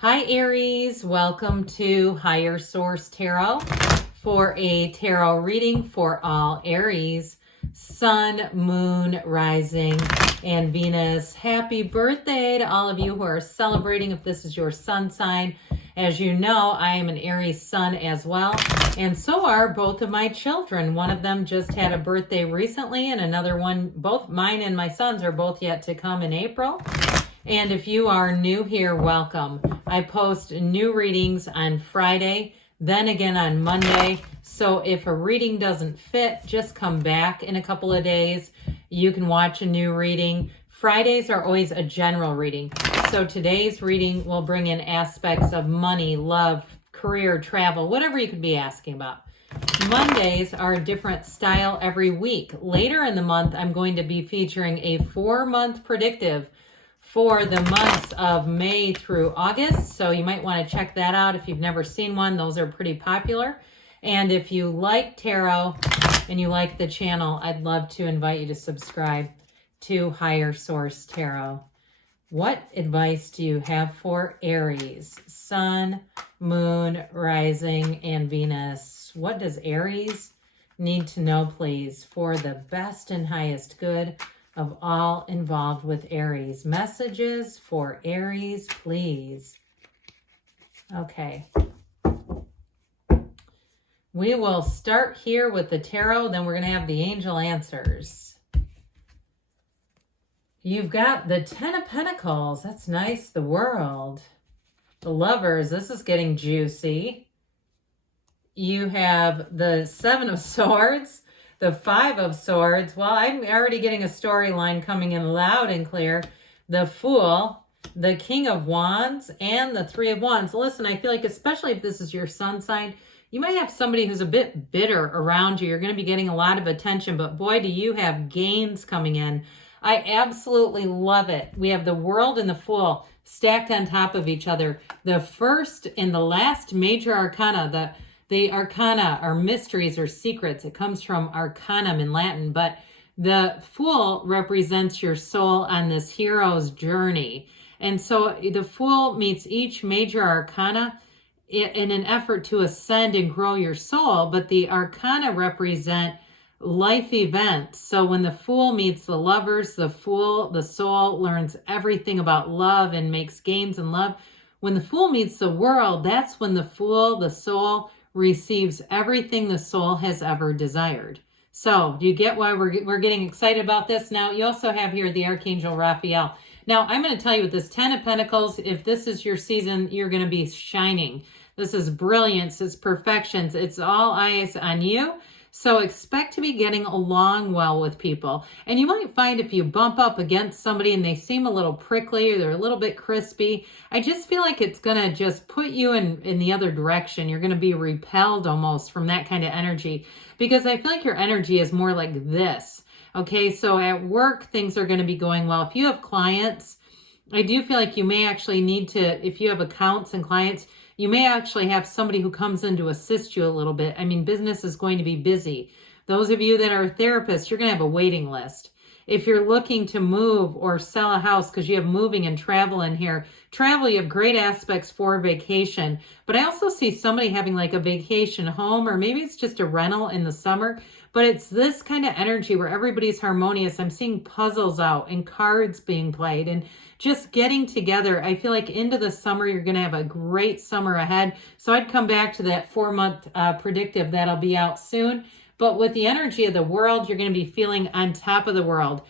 Hi Aries, welcome to Higher Source Tarot for a tarot reading for all Aries, Sun, Moon, Rising, and Venus. Happy birthday to all of you who are celebrating if this is your sun sign. As you know, I am an Aries sun as well, and so are both of my children. One of them just had a birthday recently, and another one, both mine and my sons are both yet to come in April. And if you are new here, welcome. I post new readings on Friday, then again on Monday. So if a reading doesn't fit, just come back in a couple of days. You can watch a new reading. Fridays are always a general reading. So today's reading will bring in aspects of money, love, career, travel, whatever you could be asking about. Mondays are a different style every week. Later in the month, I'm going to be featuring a 4-month predictive for the months of May through August. So you might want to check that out if you've never seen one. Those are pretty popular. And if you like tarot and you like the channel, I'd love to invite you to subscribe to Higher Source Tarot. What advice do you have for Aries? Sun, Moon, Rising, and Venus. What does Aries need to know, please, for the best and highest good of all involved with Aries? Messages for Aries, please. Okay. We will start here with the tarot, then we're going to have the angel answers. You've got the 10 of Pentacles. That's nice. The World. The Lovers. This is getting juicy. You have the 7 of Swords. The 5 of Swords. Well, I'm already getting a storyline coming in loud and clear. The Fool, the King of Wands, and the 3 of Wands. Listen, I feel like especially if this is your sun sign, you might have somebody who's a bit bitter around you. You're going to be getting a lot of attention, but boy, do you have gains coming in. I absolutely love it. We have the World and the Fool stacked on top of each other. The first and the last major arcana, the arcana are mysteries or secrets. It comes from arcanum in Latin, but the Fool represents your soul on this hero's journey. And so the Fool meets each major arcana in an effort to ascend and grow your soul, but the arcana represent life events. So when the Fool meets the Lovers, the Fool, the soul, learns everything about love and makes gains in love. When the Fool meets the World, that's when the Fool, the soul, receives everything the soul has ever desired. So do you get why we're getting excited about this? Now, you also have here the Archangel Raphael. Now, I'm going to tell you with this 10 of Pentacles, if this is your season, you're going to be shining. This is brilliance. It's perfections. It's all eyes on you. So expect to be getting along well with people. And you might find if you bump up against somebody and they seem a little prickly or they're a little bit crispy, I just feel like it's going to just put you in the other direction. You're going to be repelled almost from that kind of energy, because I feel like your energy is more like this. Okay, so at work, things are going to be going well. If you have clients, I do feel like you may actually need to, if you have accounts and clients, you may actually have somebody who comes in to assist you a little bit. I mean, business is going to be busy. Those of you that are therapists, you're going to have a waiting list. If you're looking to move or sell a house, because you have moving and travel in here, travel, you have great aspects for vacation. But I also see somebody having like a vacation home, or maybe it's just a rental in the summer. But it's this kind of energy where everybody's harmonious. I'm seeing puzzles out and cards being played and just getting together. I feel like into the summer, you're going to have a great summer ahead. So I'd come back to that 4-month predictive that'll be out soon. But with the energy of the World, you're going to be feeling on top of the world.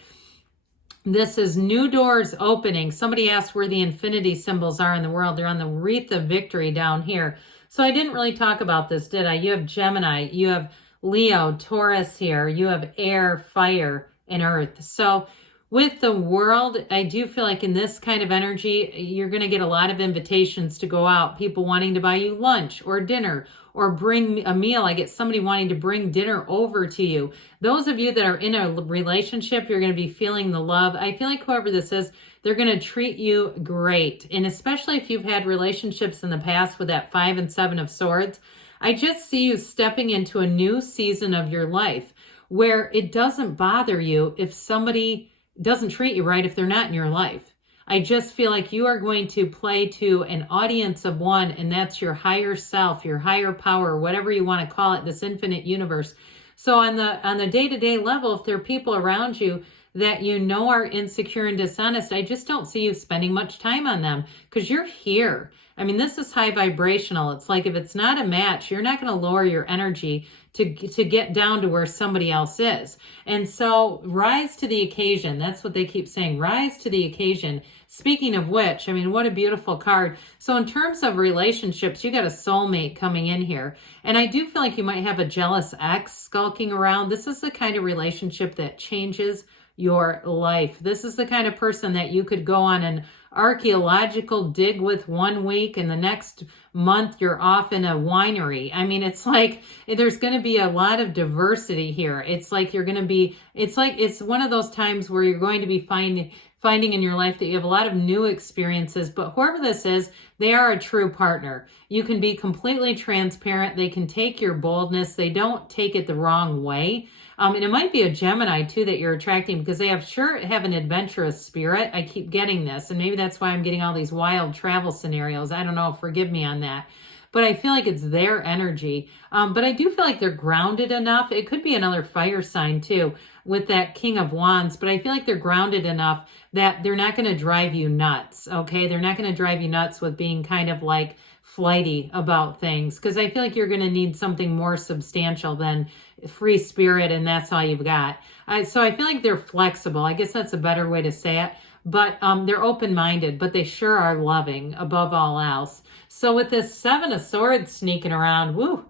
This is new doors opening. Somebody asked where the infinity symbols are in the world. They're on the wreath of victory down here. So I didn't really talk about this, did I? You have Gemini, you have Leo, Taurus here, you have air, fire, and earth. So with the World, I do feel like in this kind of energy, you're going to get a lot of invitations to go out, people wanting to buy you lunch or dinner or bring a meal. I get somebody wanting to bring dinner over to you. Those of you that are in a relationship, you're going to be feeling the love. I feel like whoever this is, they're going to treat you great. And especially if you've had relationships in the past with that 5 and 7 of Swords, I just see you stepping into a new season of your life where it doesn't bother you if somebody doesn't treat you right if they're not in your life. I just feel like you are going to play to an audience of one, and that's your higher self, your higher power, whatever you want to call it, this infinite universe. So on the day-to-day level, if there are people around you that you know are insecure and dishonest, I just don't see you spending much time on them because you're here. I mean, this is high vibrational. It's like if it's not a match, you're not going to lower your energy to get down to where somebody else is. And so rise to the occasion. That's what they keep saying. Rise to the occasion. Speaking of which, I mean, what a beautiful card. So in terms of relationships, you got a soulmate coming in here. And I do feel like you might have a jealous ex skulking around. This is the kind of relationship that changes your life. This is the kind of person that you could go on an archaeological dig with one week, and the next month you're off in a winery. I mean, it's like there's going to be a lot of diversity here. It's like you're going to be, it's like it's one of those times where you're going to be finding in your life that you have a lot of new experiences, but whoever this is, they are a true partner. You can be completely transparent. They can take your boldness. They don't take it the wrong way. And it might be a Gemini too that you're attracting because they have an adventurous spirit. I keep getting this, and maybe that's why I'm getting all these wild travel scenarios. I don't know. Forgive me on that. But I feel like it's their energy. But I do feel like they're grounded enough. It could be another fire sign too with that King of Wands, but I feel like they're grounded enough that they're not going to drive you nuts, okay? They're not going to drive you nuts with being kind of like flighty about things, because I feel like you're going to need something more substantial than free spirit and that's all you've got. So I feel like they're flexible. I guess that's a better way to say it. But they're open-minded, but they sure are loving above all else. So with this Seven of Swords sneaking around, woo,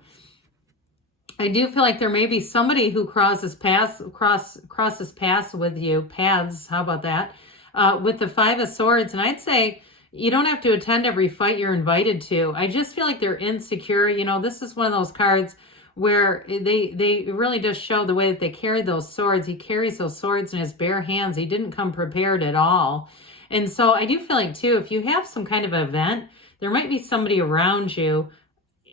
I do feel like there may be somebody who crosses paths with you, paths, how about that, with the Five of Swords. And I'd say you don't have to attend every fight you're invited to. I just feel like they're insecure. You know, this is one of those cards where they really just show the way that they carry those swords. He carries those swords in his bare hands. He didn't come prepared at all. And so I do feel like, too, if you have some kind of event, there might be somebody around you,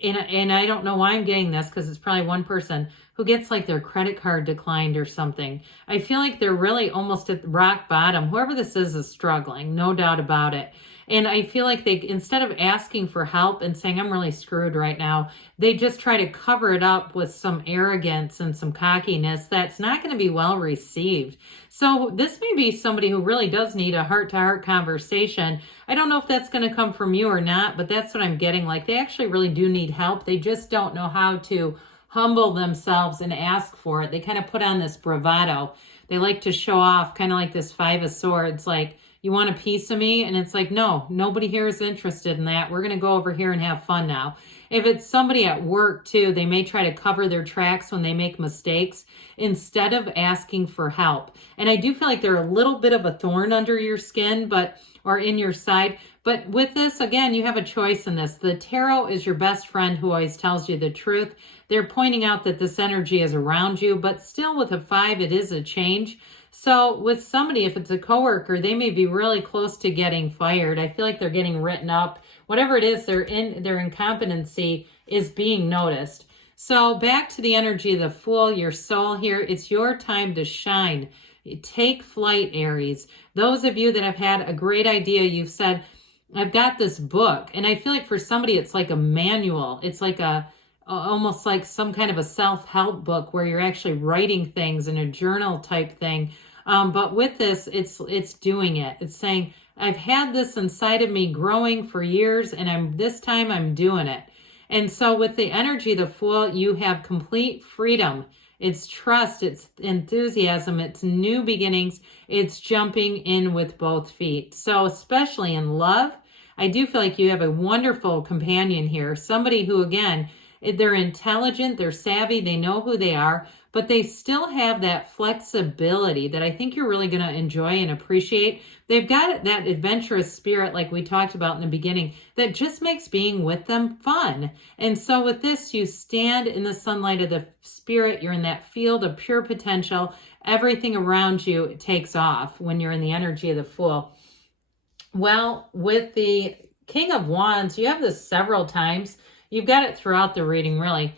and I don't know why I'm getting this because it's probably one person who gets like their credit card declined or something. I feel like they're really almost at rock bottom. Whoever this is struggling, no doubt about it. And I feel like they, instead of asking for help and saying, I'm really screwed right now, they just try to cover it up with some arrogance and some cockiness that's not going to be well received. So this may be somebody who really does need a heart-to-heart conversation. I don't know if that's going to come from you or not, but that's what I'm getting. Like, they actually really do need help. They just don't know how to humble themselves and ask for it. They kind of put on this bravado. They like to show off, kind of like this Five of Swords, like, you want a piece of me? And it's like, no, nobody here is interested in that. We're going to go over here and have fun now. If it's somebody at work too, they may try to cover their tracks when they make mistakes instead of asking for help. And I do feel like they're a little bit of a thorn under your skin, or in your side. But with this, again, you have a choice in this. The tarot is your best friend who always tells you the truth. They're pointing out that this energy is around you, but still with a 5, it is a change. So with somebody, if it's a coworker, they may be really close to getting fired. I feel like they're getting written up. Whatever it is, their incompetency is being noticed. So back to the energy of the Fool, your soul here. It's your time to shine. Take flight, Aries. Those of you that have had a great idea, you've said, I've got this book. And I feel like for somebody, it's like a manual. It's like almost like some kind of a self-help book where you're actually writing things in a journal type thing. But with this, it's doing it. It's saying, I've had this inside of me growing for years, and this time I'm doing it. And so with the energy of the Fool, you have complete freedom. It's trust, it's enthusiasm, it's new beginnings, it's jumping in with both feet. So especially in love, I do feel like you have a wonderful companion here. Somebody who, again, they're intelligent, they're savvy, they know who they are, but they still have that flexibility that I think you're really going to enjoy and appreciate. They've got that adventurous spirit like we talked about in the beginning that just makes being with them fun. And so with this, you stand in the sunlight of the spirit. You're in that field of pure potential. Everything around you takes off when you're in the energy of the Fool. Well, with the King of Wands, you have this several times. You've got it throughout the reading, really.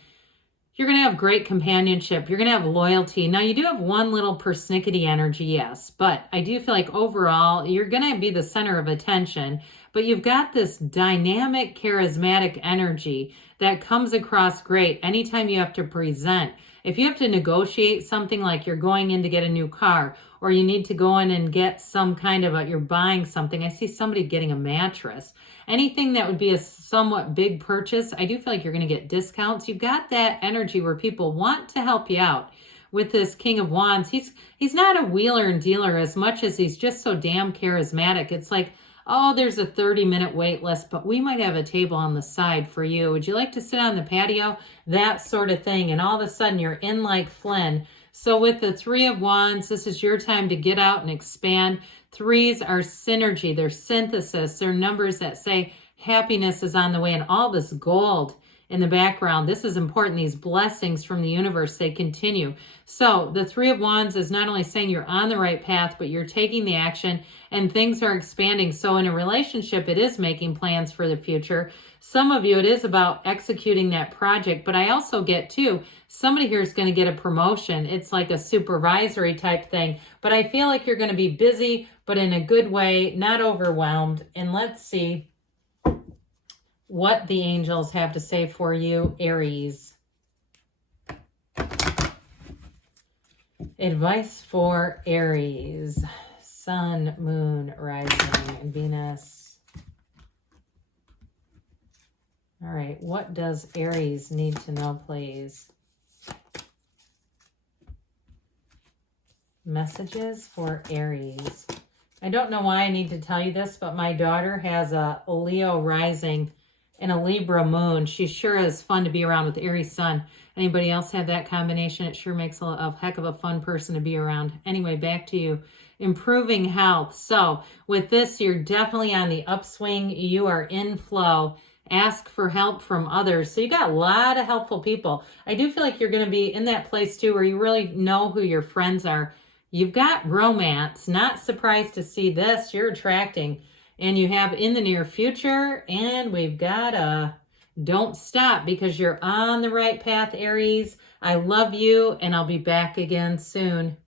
You're going to have great companionship. You're going to have loyalty. Now, you do have one little persnickety energy, yes, but I do feel like overall, you're going to be the center of attention, but you've got this dynamic, charismatic energy that comes across great anytime you have to present. If you have to negotiate something like you're going in to get a new car, or you need to go in and get some kind of you're buying something. I see somebody getting a mattress. Anything that would be a somewhat big purchase, I do feel like you're going to get discounts. You've got that energy where people want to help you out. With this King of Wands, he's not a wheeler and dealer as much as he's just so damn charismatic. It's like, oh, there's a 30-minute wait list, but we might have a table on the side for you. Would you like to sit on the patio? That sort of thing. And all of a sudden, you're in like Flynn. So with the Three of Wands, this is your time to get out and expand. Threes are synergy. They're synthesis. They're numbers that say happiness is on the way, and all this gold in the background. This is important. These blessings from the universe, they continue. So the Three of Wands is not only saying you're on the right path, but you're taking the action and things are expanding. So in a relationship, it is making plans for the future. Some of you, it is about executing that project, but I also get too, somebody here is going to get a promotion. It's like a supervisory type thing, but I feel like you're going to be busy, but in a good way, not overwhelmed. And let's see what the angels have to say for you, Aries. Advice for Aries. Sun, Moon, Rising, and Venus. All right, what does Aries need to know, please? Messages for Aries. I don't know why I need to tell you this, but my daughter has a Leo rising and a Libra moon. She sure is fun to be around with Aries sun. Anybody else have that combination? It sure makes a heck of a fun person to be around. Anyway, back to you. Improving health. So with this, you're definitely on the upswing. You are in flow. Ask for help from others. So you got a lot of helpful people. I do feel like you're going to be in that place too where you really know who your friends are. You've got romance. Not surprised to see this. You're attracting. And you have in the near future. And we've got a don't stop because you're on the right path, Aries. I love you and I'll be back again soon.